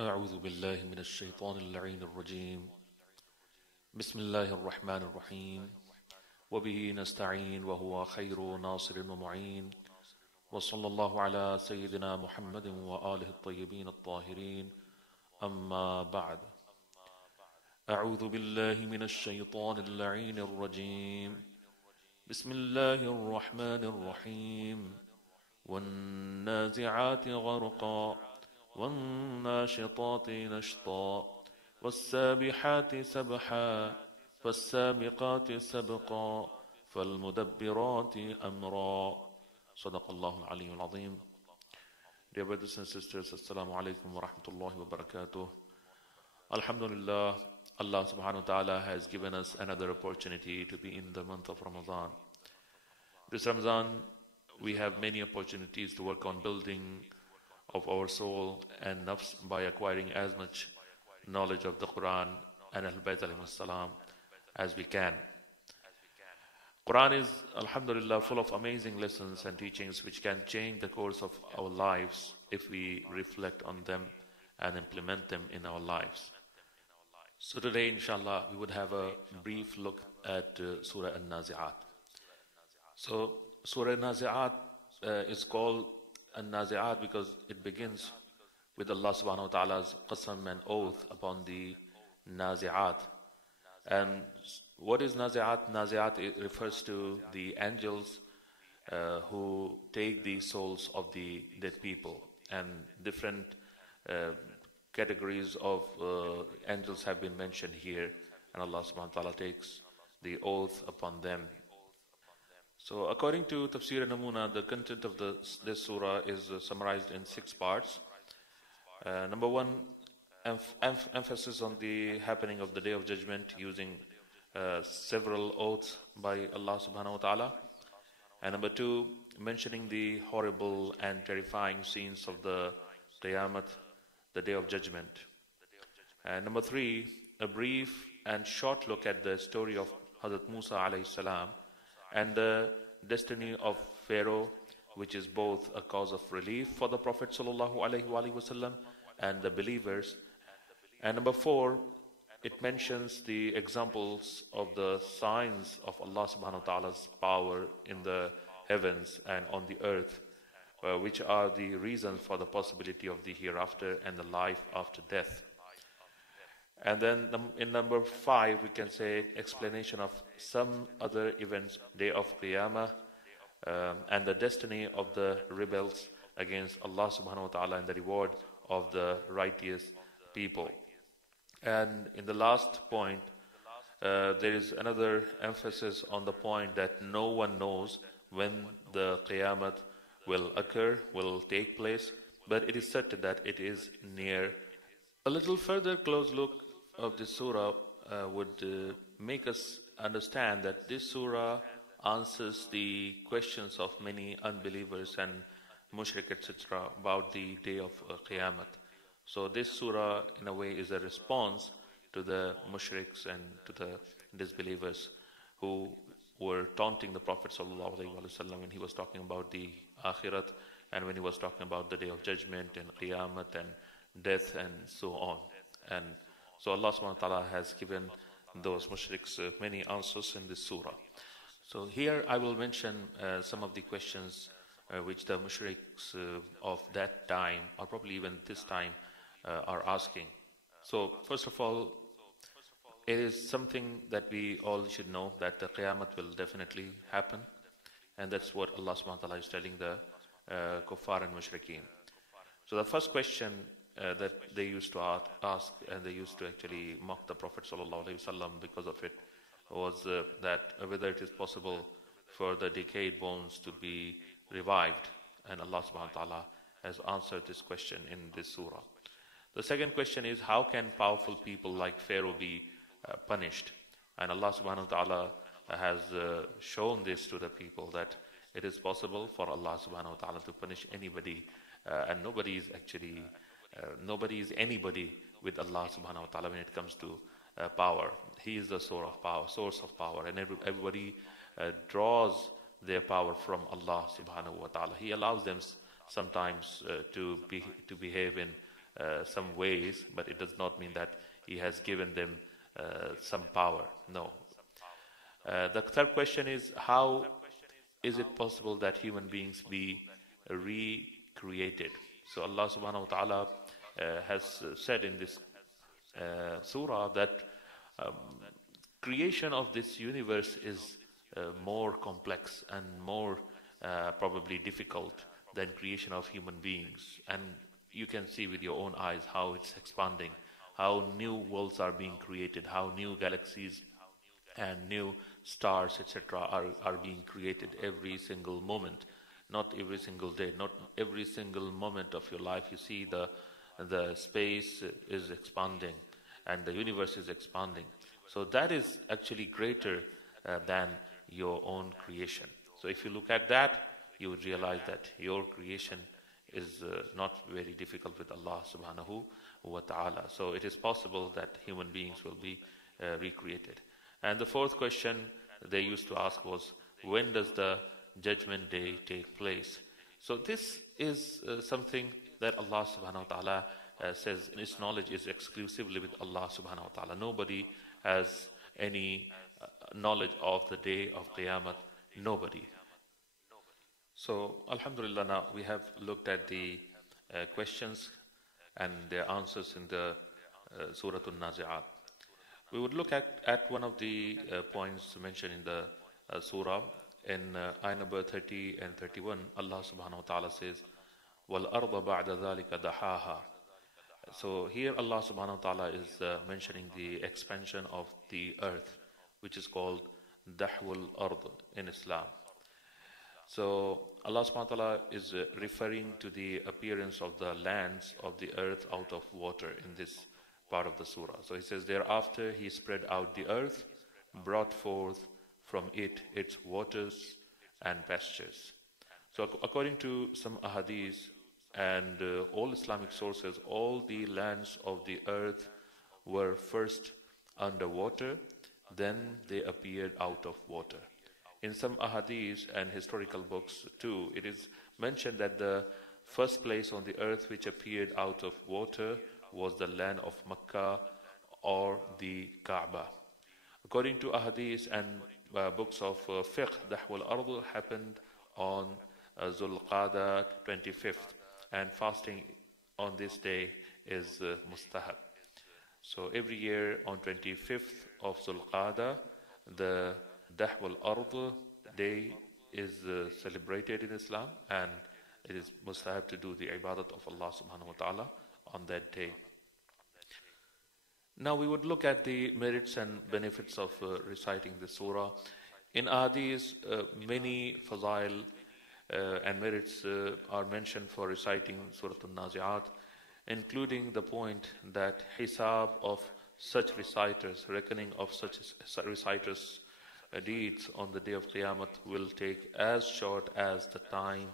أعوذ بالله من الشيطان اللعين الرجيم بسم الله الرحمن الرحيم وبه نستعين وهو خير ناصر ومعين وصلى الله على سيدنا محمد وآله الطيبين الطاهرين أما بعد أعوذ بالله من الشيطان اللعين الرجيم بسم الله الرحمن الرحيم والنازعات غرقا والناشطات نشطا والسابحات سبحا فالسابقات سبقا فالمدبرات أمرا صدق الله العلي العظيم. Dear brothers and sisters, Assalamu Alaikum wa rahmatullahi wa barakatuh. Alhamdulillah, Allah subhanahu wa ta'ala has given us another opportunity to be in the month of Ramadan. This Ramadan, we have many opportunities to work on building of our soul and nafs by acquiring as much knowledge of the Quran and Ahlul Bayt alayhim as-salam as we can. Quran is, alhamdulillah, full of amazing lessons and teachings which can change the course of our lives if we reflect on them and implement them in our lives. So today, inshallah, we would have a brief look at Surah An-Naziat. So Surah An-Naziat is called An-Naziat because it begins with Allah subhanahu wa ta'ala's qasam and oath upon the Naziat. And what is Naziat? Naziat, it refers to the angels who take the souls of the dead people. And different categories of angels have been mentioned here. And Allah subhanahu wa ta'ala takes the oath upon them. So according to Tafsir and Namuna, the content of this surah is summarized in 6 parts. Number 1, emphasis on the happening of the Day of Judgment using several oaths by Allah subhanahu wa ta'ala. And number 2, mentioning the horrible and terrifying scenes of the Qiyamah, the Day of Judgment. And number 3, a brief and short look at the story of Hazrat Musa alayhi salam and the destiny of Pharaoh, which is both a cause of relief for the Prophet sallallahu alaihi wasallam and the believers. And number 4, it mentions the examples of the signs of Allah subhanahu wa ta'ala's power in the heavens and on the earth, which are the reasons for the possibility of the hereafter and the life after death. And then in number 5, we can say explanation of some other events, Day of Qiyamah, and the destiny of the rebels against Allah subhanahu wa ta'ala and the reward of the righteous people. And in the last point, there is another emphasis on the point that no one knows when the Qiyamah will occur, will take place, but it is certain that it is near. A little further close look of this surah would make us understand that this surah answers the questions of many unbelievers and mushrik, etc. about the day of Qiyamah. So this surah, in a way, is a response to the mushriks and to the disbelievers who were taunting the Prophet ﷺ when he was talking about the Akhirat and when he was talking about the Day of Judgment and Qiyamah and death and so on. And so Allah subhanahu wa ta'ala has given those mushriks many answers in this surah. So here I will mention some of the questions which the mushriks of that time, or probably even this time, are asking. So first of all, it is something that we all should know, that the Qiyamah will definitely happen. And that's what Allah subhanahu wa ta'ala is telling the kuffar and mushrikeen. So the first question that they used to ask, and they used to actually mock the Prophet ﷺ because of it, was that whether it is possible for the decayed bones to be revived. And Allah subhanahu wa ta'ala has answered this question in this surah. The second question is, how can powerful people like Pharaoh be punished? And Allah subhanahu wa ta'ala has shown this to the people, that it is possible for Allah subhanahu wa ta'ala to punish anybody, and nobody is anybody with Allah subhanahu wa ta'ala when it comes to power. He is the source of power, and everybody draws their power from Allah subhanahu wa ta'ala. He allows them sometimes to behave in some ways, but it does not mean that He has given them some power. No. The third question is, how is it possible that human beings be recreated? So Allah subhanahu wa ta'ala has said in this surah that creation of this universe is more complex and more probably difficult than creation of human beings. And you can see with your own eyes how it's expanding, how new worlds are being created, how new galaxies and new stars, etc., are being created every single moment. Not every single day, not every single moment of your life. You see the space is expanding and the universe is expanding. So that is actually greater than your own creation. So if you look at that, you would realize that your creation is not very difficult with Allah subhanahu wa ta'ala. So it is possible that human beings will be recreated. And the fourth question they used to ask was, when does the Judgment Day take place? So this is something that Allah subhanahu wa ta'ala says its knowledge is exclusively with Allah subhanahu wa ta'ala. Nobody has any knowledge of the day of Qiyamah. Nobody. So Alhamdulillah, now we have looked at the questions and their answers in the Surah Naziat. We would look at one of the points mentioned in the surah. In ayah number 30 and 31, Allah subhanahu wa ta'ala says, وَالْأَرْضَ بَعْدَ ذَلِكَ دَحَاهَا. So here Allah subhanahu wa ta'ala is mentioning the expansion of the earth, which is called Dahwul Ard in Islam. So Allah subhanahu wa ta'ala is referring to the appearance of the lands of the earth out of water in this part of the surah. So He says, thereafter He spread out the earth, brought forth from it its waters and pastures. So according to some ahadith and all Islamic sources, all the lands of the earth were first under water, then they appeared out of water. In some ahadith and historical books too, it is mentioned that the first place on the earth which appeared out of water was the land of Makkah or the Kaaba. According to ahadith and books of fiqh, Dahwul Ard happened on Zulqa'dah 25th, and fasting on this day is mustahab. So every year on 25th of Zulqa'dah, the Dahwul Ard day is celebrated in Islam, and it is mustahab to do the ibadat of Allah subhanahu wa ta'ala on that day. Now we would look at the merits and benefits of reciting the surah. In ahadith, many fazail and merits are mentioned for reciting Surah Naziat, including the point that hisab of such reciters, reckoning of such reciters' deeds on the day of Qiyamah will take as short as the time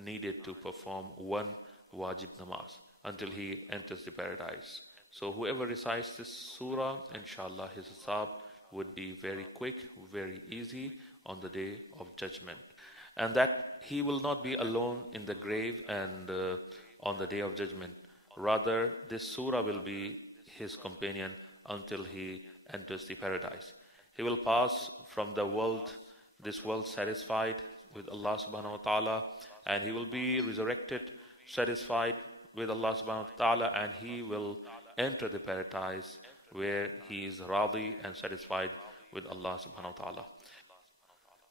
needed to perform one wajib namaz until he enters the paradise. So whoever recites this surah, inshallah, his hisab would be very quick, very easy on the day of judgment. And that he will not be alone in the grave and on the day of judgment. Rather, this surah will be his companion until he enters the paradise. He will pass from this world satisfied with Allah subhanahu wa ta'ala, and he will be resurrected satisfied with Allah subhanahu wa ta'ala, and he will enter the paradise where he is radi and satisfied with Allah subhanahu wa ta'ala.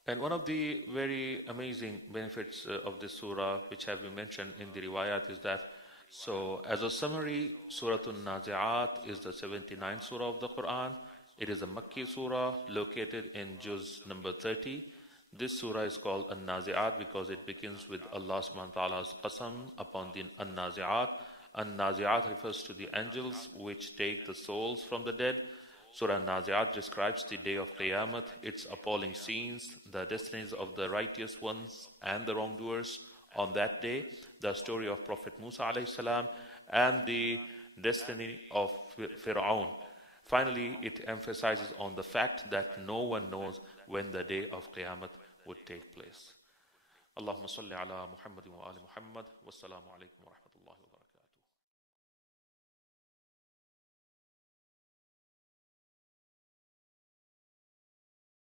And one of the very amazing benefits of this surah, which have been mentioned in the riwayat, is that, so as a summary, Surah Naziat is the 79th surah of the Quran. It is a Makki surah located in juz number 30. This surah is called An-Naziat because it begins with Allah subhanahu wa ta'ala's qasam upon the An-Naziat. An-Naziat refers to the angels which take the souls from the dead. Surah Naziat describes the day of Qiyamah, its appalling scenes, the destinies of the righteous ones and the wrongdoers on that day, the story of Prophet Musa alayhi salam, and the destiny of Fir'aun. Finally, it emphasizes on the fact that no one knows when the day of Qiyamah would take place. Allahumma salli ala Muhammadin wa ali Muhammad. Wassalamu alaikum wa rahmatullahi.